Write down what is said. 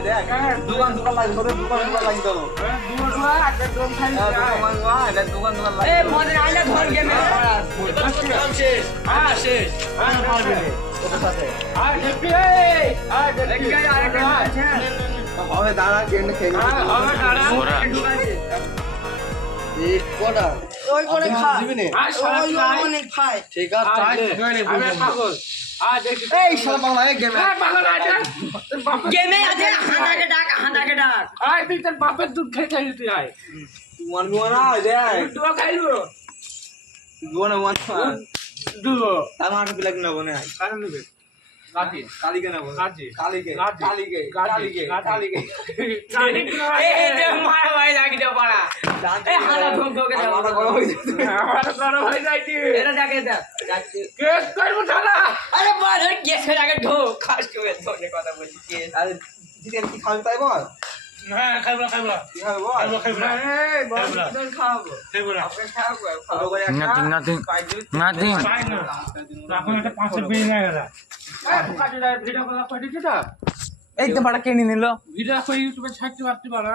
দেখ দোকান দোকান লাগি তোর দোকান দোকান লাগি তো দুয়া একদম খালি দোকান দোকান দোকান লাগি এ মনে আইনা ধর গেমে কাম শেষ শেষ পারবে না তোর সাথে দেখবি দেখবি হবে দাঁড়া গেম খেলি হবে দাঁড়া এই কোডা ওই করে খা দিবি না ওই অনেক খায় ঠিক আছে তাইলে আমি পাগল দেখি এই শালা বাংলা এই গেম পাগল আছে গেমে আছে হাঁদাকে ডাক তুই তোর বাপের দুধ খাই খাই তুই আয় ওয়ান ওয়ান আ দেখ দুয়া খাইলো ওয়ান ওয়ান দুয়া তার মাকে বিলাক না বনে কারণ নেবে গাজি কালিকে না বলে গাজি কালিকে গাজি কালিকে গাজি কালিকে এই যে মারা ভাই লাগি দে পাড়া এই হাঁদা ধোক ধোকে দাও মাথা গরম হয়ে যাচ্ছে আমার গরম হয়ে যাইছি এটা দেখে দে কেস করবো থানা আরে বাড়ি গেছে আগে ঢোক খাস করে ধরে কথা বলছি কে আরে দিদি কি খাবি তাই বল হ্যাঁ খাইবো কি খাবি বল এই বল খাবো খাইবো না আপনি খাবো ভালো করে Nothing. পাই না এখন এটা 5 পেয়ে না গেল কাটি ভিডিও করা করে দিটা এই তো বাড়া কেনে নিল ভিডিও করে ইউটিউবে ছাড়তে পারতে পারা